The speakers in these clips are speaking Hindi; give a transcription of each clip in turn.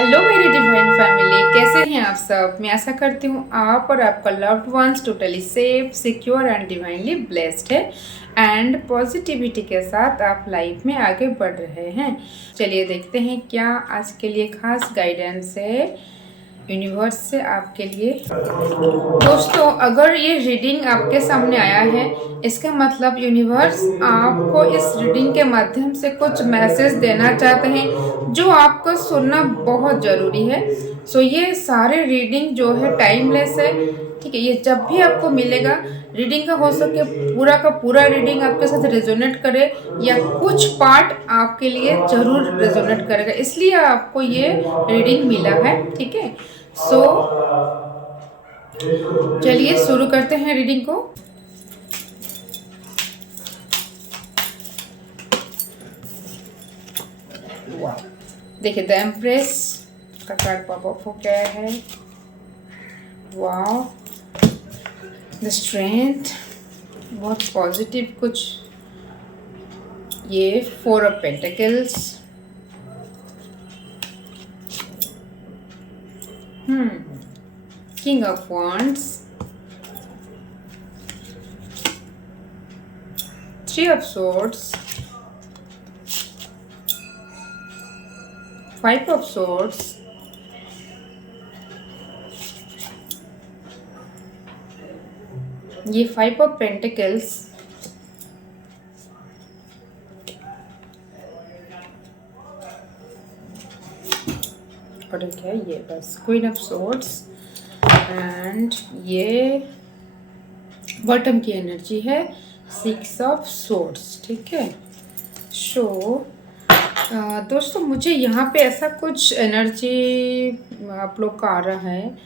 हेलो मेरी डिवाइन फैमिली, कैसे हैं आप सब। मैं आशा करती हूँ आप और आपका loved ones totally safe, secure and divinely blessed है एंड पॉजिटिविटी के साथ आप लाइफ में आगे बढ़ रहे हैं। चलिए देखते हैं क्या आज के लिए खास गाइडेंस है यूनिवर्स से आपके लिए। दोस्तों, अगर ये रीडिंग आपके सामने आया है, इसका मतलब यूनिवर्स आपको इस रीडिंग के माध्यम से कुछ मैसेज देना चाहते हैं जो आपको सुनना बहुत ज़रूरी है। सो ये सारे रीडिंग जो है टाइमलेस है, ठीक है। ये जब भी आपको मिलेगा, रीडिंग का हो सके पूरा का पूरा रीडिंग आपके साथ रेजोनेट करे या कुछ पार्ट आपके लिए ज़रूर रेजोनेट करेगा, इसलिए आपको ये रीडिंग मिला है, ठीक है। सो चलिए शुरू करते हैं रीडिंग को। वाह, देखिए द एम्प्रेस का कार्ड पॉप अप हो गया है। वाह, द स्ट्रेंथ, बहुत पॉजिटिव कुछ। ये four of pentacles, king of wands, three of swords, five of swords, ये फाइव ऑफ पेंटिकल्स, और क्या ये बस क्वीन ऑफ सोर्ड्स एंड ये बॉटम की एनर्जी है सिक्स ऑफ सोर्ड्स, ठीक है। सो दोस्तों, मुझे यहाँ पे ऐसा कुछ एनर्जी आप लोग का आ रहा है।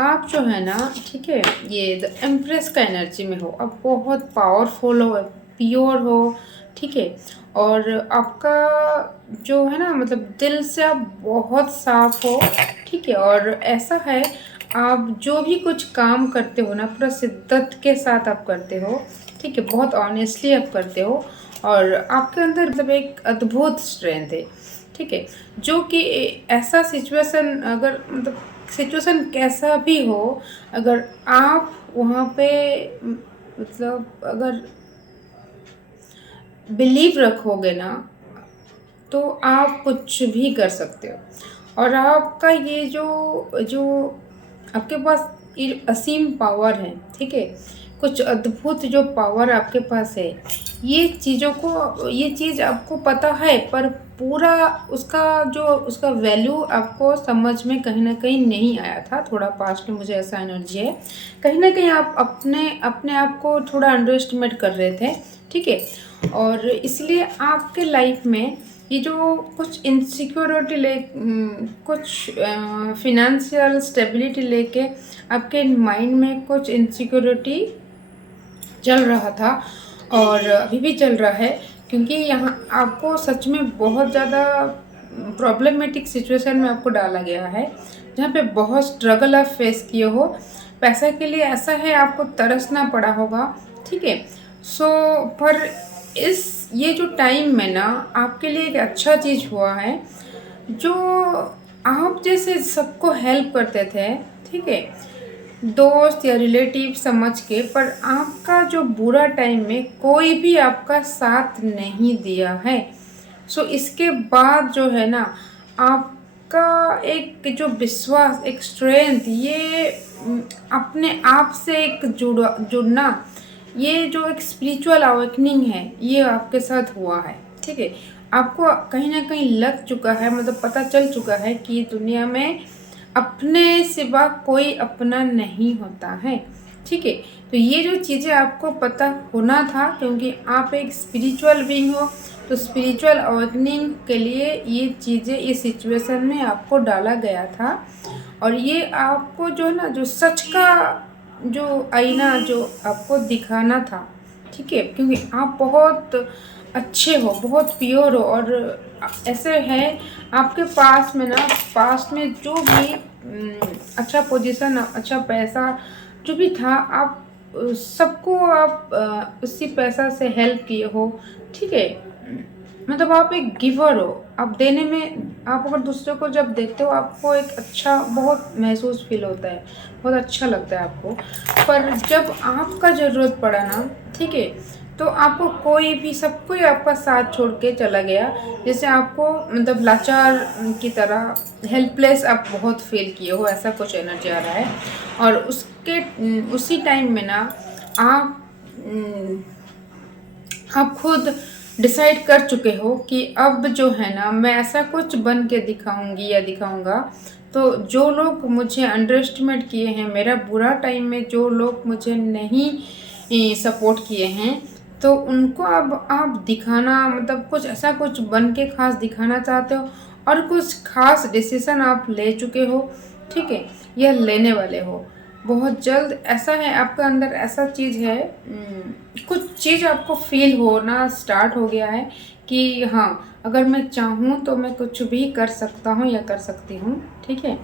आप जो है ना, ठीक है, ये द एम्प्रेस का एनर्जी में हो, आप बहुत पावरफुल हो, प्योर हो, ठीक है। और आपका जो है ना, मतलब दिल से आप बहुत साफ हो, ठीक है। और ऐसा है, आप जो भी कुछ काम करते हो ना, पूरा शिद्दत के साथ आप करते हो, ठीक है, बहुत ऑनेस्टली आप करते हो। और आपके अंदर मतलब एक अद्भुत स्ट्रेंथ है, ठीक है। जो कि ऐसा सिचुएशन, अगर मतलब सिचुएशन कैसा भी हो, अगर आप वहाँ पे मतलब अगर बिलीव रखोगे ना, तो आप कुछ भी कर सकते हो। और आपका ये जो जो आपके पास ये असीम पावर है, ठीक है, कुछ अद्भुत जो पावर आपके पास है, ये चीज़ों को, ये चीज़ आपको पता है, पर पूरा उसका जो उसका वैल्यू आपको समझ में कहीं ना कहीं नहीं आया था। थोड़ा पास्ट में मुझे ऐसा एनर्जी है, कहीं ना कहीं आप अपने अपने आप को थोड़ा अंडर एस्टिमेट कर रहे थे, ठीक है। और इसलिए आपके लाइफ में ये जो कुछ इनसिक्योरिटी कुछ फिनेंशियल स्टेबिलिटी लेके आपके माइंड में कुछ इनसिक्योरिटी चल रहा था और अभी भी चल रहा है, क्योंकि यहाँ आपको सच में बहुत ज़्यादा प्रॉब्लमेटिक सिचुएशन में आपको डाला गया है, जहाँ पे बहुत स्ट्रगल आप फेस किए हो। पैसा के लिए ऐसा है, आपको तरसना पड़ा होगा, ठीक है। सो पर ये जो टाइम में ना, आपके लिए एक अच्छा चीज़ हुआ है, जो आप जैसे सबको हेल्प करते थे, ठीक है, दोस्त या रिलेटिव समझ के, पर आपका जो बुरा टाइम में कोई भी आपका साथ नहीं दिया है। सो इसके बाद जो है ना, आपका एक जो विश्वास, एक स्ट्रेंथ, ये अपने आप से एक जुड़ना, ये जो एक स्पिरिचुअल अवेकनिंग है, ये आपके साथ हुआ है, ठीक है। आपको कहीं ना कहीं लग चुका है, मतलब पता चल चुका है कि दुनिया में अपने सिवा कोई अपना नहीं होता है, ठीक है। तो ये जो चीज़ें आपको पता होना था, क्योंकि आप एक स्पिरिचुअल बीइंग हो, तो स्पिरिचुअल अवेकनिंग के लिए ये चीज़ें इस सिचुएशन में आपको डाला गया था। और ये आपको जो है ना, जो सच का जो आईना जो आपको दिखाना था, ठीक है, क्योंकि आप बहुत अच्छे हो, बहुत प्योर हो। और ऐसे है, आपके पास में ना, पास में जो भी अच्छा पोजीशन, अच्छा पैसा जो भी था, आप सबको आप उसी पैसा से हेल्प किए हो, ठीक है। मतलब आप एक गिवर हो, आप देने में, आप अगर दूसरे को जब देते हो आपको एक अच्छा बहुत महसूस फील होता है, बहुत अच्छा लगता है आपको। पर जब आपका ज़रूरत पड़ा ना, ठीक है, तो आपको कोई भी, सब कोई आपका साथ छोड़ के चला गया, जैसे आपको मतलब लाचार की तरह, हेल्पलेस आप बहुत फील किए हो, ऐसा कुछ एनर्जी आ रहा है। और उसके उसी टाइम में ना आप आप खुद डिसाइड कर चुके हो कि अब जो है ना मैं ऐसा कुछ बन के दिखाऊंगी या दिखाऊंगा, तो जो लोग मुझे अंडर एस्टिमेट किए हैं, मेरा बुरा टाइम में जो लोग मुझे नहीं सपोर्ट किए हैं, तो उनको अब आप दिखाना, मतलब कुछ ऐसा कुछ बन के खास दिखाना चाहते हो, और कुछ खास डिसीजन आप ले चुके हो, ठीक है, या लेने वाले हो। बहुत जल्द ऐसा है आपके अंदर, ऐसा चीज़ है, कुछ चीज़ आपको फील होना स्टार्ट हो गया है कि हाँ, अगर मैं चाहूँ तो मैं कुछ भी कर सकता हूँ या कर सकती हूँ, ठीक है।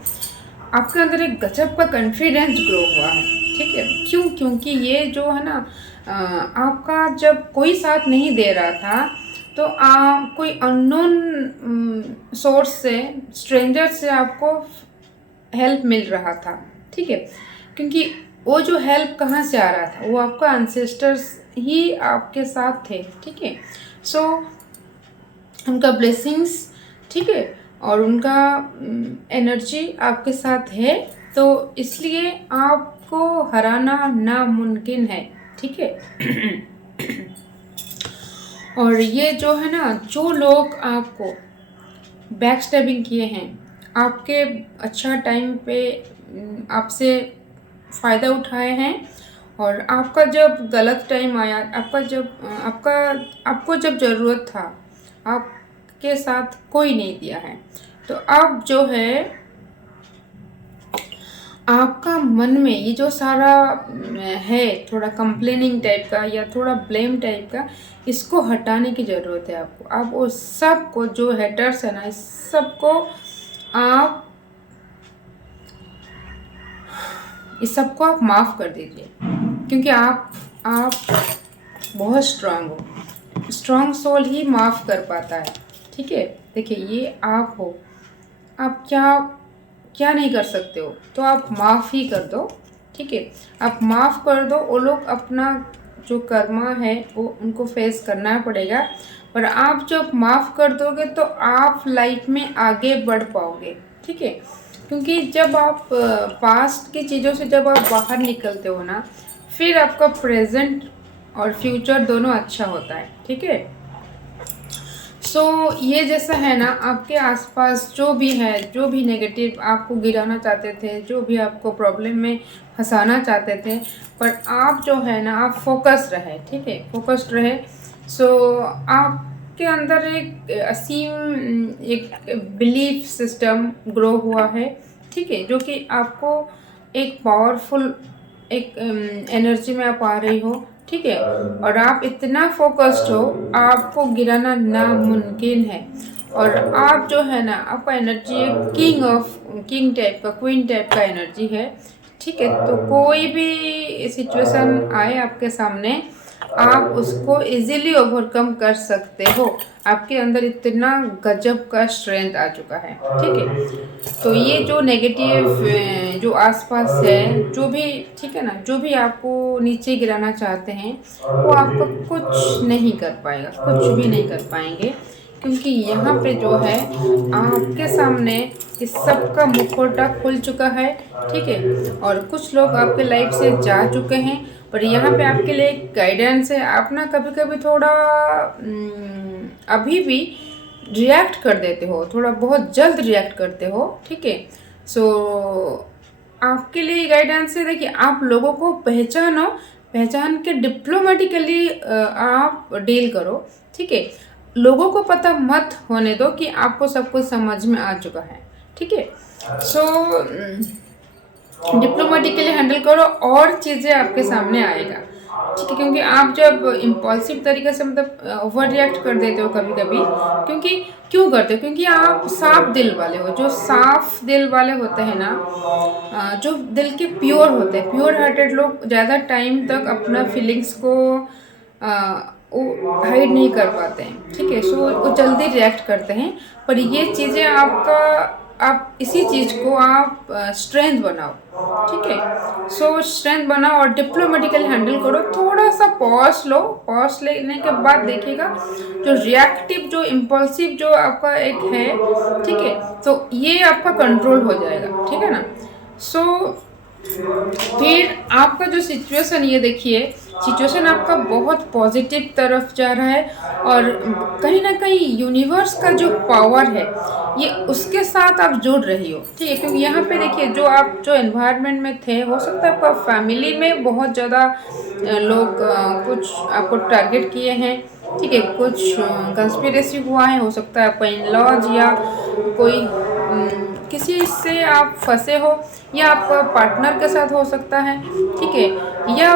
आपके अंदर एक गजब का कॉन्फिडेंस ग्रो हुआ है, ठीक है। क्यों? क्योंकि ये जो है ना, आपका जब कोई साथ नहीं दे रहा था, तो कोई अननोन सोर्स से, स्ट्रेंजर से आपको हेल्प मिल रहा था, ठीक है। क्योंकि वो जो हेल्प कहाँ से आ रहा था, वो आपका अनसेस्टर्स ही आपके साथ थे, ठीक है। सो उनका ब्लेसिंग्स, ठीक है, और उनका एनर्जी आपके साथ है, तो इसलिए आपको हराना नामुमकिन है, ठीक है। और ये जो है ना, जो लोग आपको बैक स्टैबिंग किए हैं, आपके अच्छा टाइम पे आपसे फ़ायदा उठाए हैं, और आपका जब गलत टाइम आया, आपको जब ज़रूरत था, आपके साथ कोई नहीं दिया है। तो अब जो है, आपका मन में ये जो सारा है, थोड़ा कंप्लेनिंग टाइप का या थोड़ा ब्लेम टाइप का, इसको हटाने की ज़रूरत है आपको। आप वो सब को, जो हेटर्स है ना, इस सब को आप माफ़ कर दीजिए, क्योंकि आप बहुत स्ट्रांग हो। स्ट्रांग सोल ही माफ़ कर पाता है, ठीक है। देखिए, ये आप हो, आप क्या क्या नहीं कर सकते हो, तो आप माफ़ ही कर दो, ठीक है। आप माफ़ कर दो, वो लोग अपना जो कर्मा है वो उनको फेस करना पड़ेगा, पर आप जब माफ़ कर दोगे तो आप लाइफ में आगे बढ़ पाओगे, ठीक है। क्योंकि जब आप पास्ट की चीज़ों से जब आप बाहर निकलते हो ना, फिर आपका प्रेजेंट और फ्यूचर दोनों अच्छा होता है, ठीक है। सो ये जैसा है ना, आपके आसपास जो भी है, जो भी नेगेटिव आपको गिराना चाहते थे, जो भी आपको प्रॉब्लम में फंसाना चाहते थे, पर आप जो है ना, आप फोकस रहे, ठीक है, फोकस्ड रहे। सो आपके अंदर एक असीम एक बिलीफ सिस्टम ग्रो हुआ है, ठीक है, जो कि आपको एक पावरफुल एक एनर्जी में आप आ रही हो, ठीक है। और आप इतना फोकस्ड हो, आपको गिराना नामुमकिन है। और आप जो है ना, आपका एनर्जी एक किंग टाइप का, क्वीन टाइप का एनर्जी है, ठीक है। तो कोई भी सिचुएशन आए आपके सामने, आप उसको इजीली ओवरकम कर सकते हो। आपके अंदर इतना गजब का स्ट्रेंथ आ चुका है, ठीक है। तो ये जो नेगेटिव जो आसपास है, जो भी, ठीक है ना, जो भी आपको नीचे गिराना चाहते हैं, वो आपको कुछ नहीं कर पाएगा, कुछ भी नहीं कर पाएंगे। क्योंकि यहाँ पे जो है, आपके सामने इस सब का मुखौटा खुल चुका है, ठीक है। और कुछ लोग आपके लाइफ से जा चुके हैं, पर यहाँ पे आपके लिए एक गाइडेंस है। आप ना कभी कभी थोड़ा अभी भी रिएक्ट कर देते हो, थोड़ा बहुत जल्द रिएक्ट करते हो, ठीक है। सो आपके लिए गाइडेंस है, देखिए, आप लोगों को पहचानो, पहचान के डिप्लोमेटिकली आप डील करो, ठीक है। लोगों को पता मत होने दो कि आपको सब कुछ समझ में आ चुका है, ठीक है। सो डिप्लोमेटिकली हैंडल करो, और चीज़ें आपके सामने आएगा, ठीक है। क्योंकि आप जब इम्पल्सिव तरीके से, मतलब ओवर रिएक्ट कर देते हो कभी कभी, क्योंकि क्यों करते हो, क्योंकि आप साफ दिल वाले हो। जो साफ दिल वाले होते हैं ना, जो दिल के प्योर होते हैं, प्योर हार्टेड लोग ज़्यादा टाइम तक अपना फीलिंग्स को वो हाइड नहीं कर पाते हैं, ठीक है। सो वो जल्दी रिएक्ट करते हैं। पर ये चीज़ें आपका, आप इसी चीज़ को आप स्ट्रेंथ बनाओ, ठीक है। सो स्ट्रेंथ बनाओ और डिप्लोमेटिकली हैंडल करो। थोड़ा सा पॉज लो, पॉज लेने के बाद देखिएगा जो रिएक्टिव, जो इम्पल्सिव जो आपका एक है, ठीक है, तो ये आपका कंट्रोल हो जाएगा, ठीक है ना। सो फिर आपका जो सिचुएशन, ये देखिए सिचुएशन आपका बहुत पॉजिटिव तरफ जा रहा है और कहीं ना कहीं यूनिवर्स का जो पावर है ये उसके साथ आप जुड़ रही हो, ठीक है। क्योंकि यहाँ पे देखिए जो आप जो एनवायरनमेंट में थे, हो सकता है आपका फैमिली में बहुत ज़्यादा लोग कुछ आपको टारगेट किए हैं, ठीक है, कुछ कंस्पिरेसी हुआ है, हो सकता है आपका इन लॉज या कोई किसी से आप फंसे हो, या आपका पार्टनर के साथ हो सकता है, ठीक है, या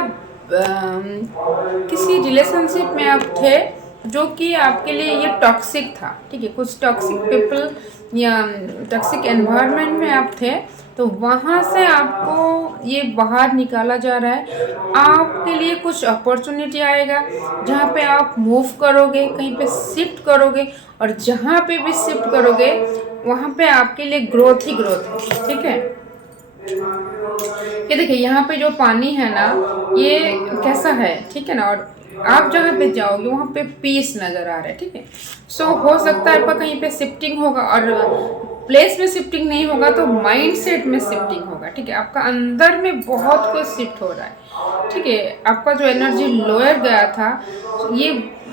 किसी रिलेशनशिप में आप थे जो कि आपके लिए ये टॉक्सिक था, ठीक है। कुछ टॉक्सिक पीपल या टॉक्सिक एनवायरनमेंट में आप थे, तो वहाँ से आपको ये बाहर निकाला जा रहा है। आपके लिए कुछ अपॉर्चुनिटी आएगा जहाँ पे आप मूव करोगे, कहीं पे शिफ्ट करोगे, और जहाँ पे भी शिफ्ट करोगे वहाँ पे आपके लिए ग्रोथ ही ग्रोथ है, ठीक है। ये देखिए यहाँ पे जो पानी है ना, ये कैसा है, ठीक है ना, और आप जहाँ पे जाओगे वहाँ पे पीस नज़र आ रहा है, ठीक है। सो हो सकता है आपका कहीं पे शिफ्टिंग होगा, और प्लेस में शिफ्टिंग नहीं होगा तो माइंड सेट में शिफ्टिंग होगा, ठीक है। आपका अंदर में बहुत कुछ शिफ्ट हो रहा है, ठीक है। आपका जो एनर्जी लोअर गया था ये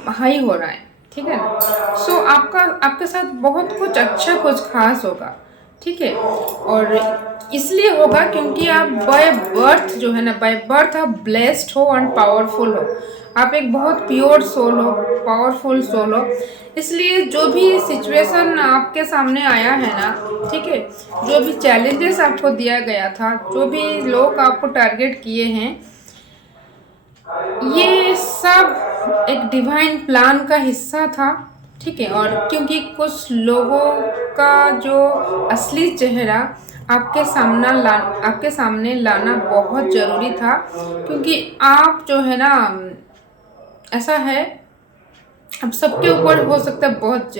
हाई हो रहा है, ठीक है ना। सो आपका, आपके साथ बहुत कुछ अच्छा, कुछ खास होगा, ठीक है। और इसलिए होगा क्योंकि आप बाय बर्थ जो है ना, बाय बर्थ आप ब्लेस्ड हो एंड पावरफुल हो। आप एक बहुत प्योर सोल हो, पावरफुल सोल हो। इसलिए जो भी सिचुएशन आपके सामने आया है ना, ठीक है, जो भी चैलेंजेस आपको दिया गया था, जो भी लोग आपको टारगेट किए हैं, ये सब एक डिवाइन प्लान का हिस्सा था, ठीक है। और क्योंकि कुछ लोगों का जो असली चेहरा आपके सामने लाना बहुत ज़रूरी था, क्योंकि आप जो है ना, ऐसा है, अब सबके ऊपर हो सकता है बहुत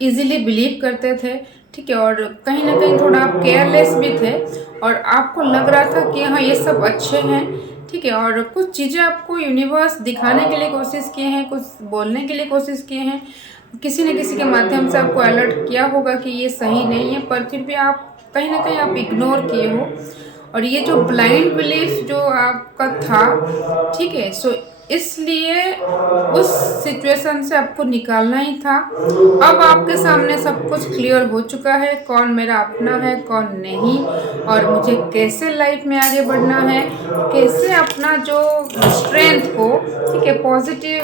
इजीली बिलीव करते थे, ठीक है, और कहीं ना कहीं थोड़ा आप केयरलेस भी थे, और आपको लग रहा था कि हाँ ये सब अच्छे हैं, ठीक है। और कुछ चीज़ें आपको यूनिवर्स दिखाने के लिए कोशिश किए हैं, कुछ बोलने के लिए कोशिश किए हैं, किसी न किसी के माध्यम से आपको अलर्ट किया होगा कि ये सही नहीं है, पर फिर भी आप कहीं ना कहीं आप इग्नोर किए हो। और ये जो ब्लाइंड बिलीफ जो आपका था, ठीक है, सो इसलिए उस सिचुएशन से आपको निकालना ही था। अब आपके सामने सब कुछ क्लियर हो चुका है, कौन मेरा अपना है, कौन नहीं, और मुझे कैसे लाइफ में आगे बढ़ना है, कैसे अपना जो स्ट्रेंथ को, ठीक है, पॉजिटिव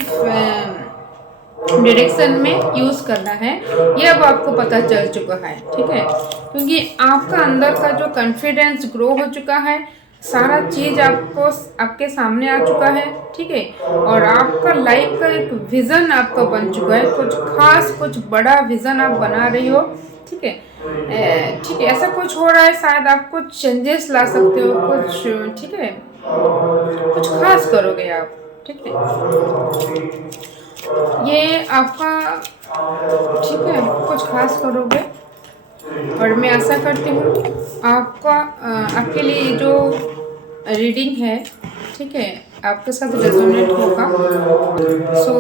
डायरेक्शन में यूज़ करना है, ये अब आपको पता चल चुका है, ठीक है। क्योंकि आपका अंदर का जो कॉन्फिडेंस ग्रो हो चुका है, सारा चीज़ आपको, आपके सामने आ चुका है, ठीक है। और आपका लाइफ का एक विज़न आपका बन चुका है, कुछ खास, कुछ बड़ा विज़न आप बना रही हो, ठीक है। ठीक है, ऐसा कुछ हो रहा है, शायद आप कुछ चेंजेस ला सकते हो, कुछ, ठीक है, कुछ खास करोगे आप, ठीक है। ये आपका, ठीक है, कुछ खास करोगे, और मैं आशा करती हूँ आपका आपके लिए जो रीडिंग है, ठीक है, आपके साथ रेजोनेट होगा। सो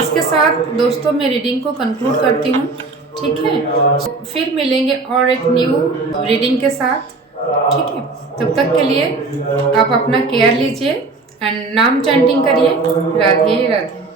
इसके साथ दोस्तों मैं रीडिंग को कंक्लूड करती हूँ, ठीक है। फिर मिलेंगे और एक न्यू रीडिंग के साथ, ठीक है। तब तक के लिए आप अपना केयर लीजिए एंड नाम चैंटिंग करिए, राधे राधे।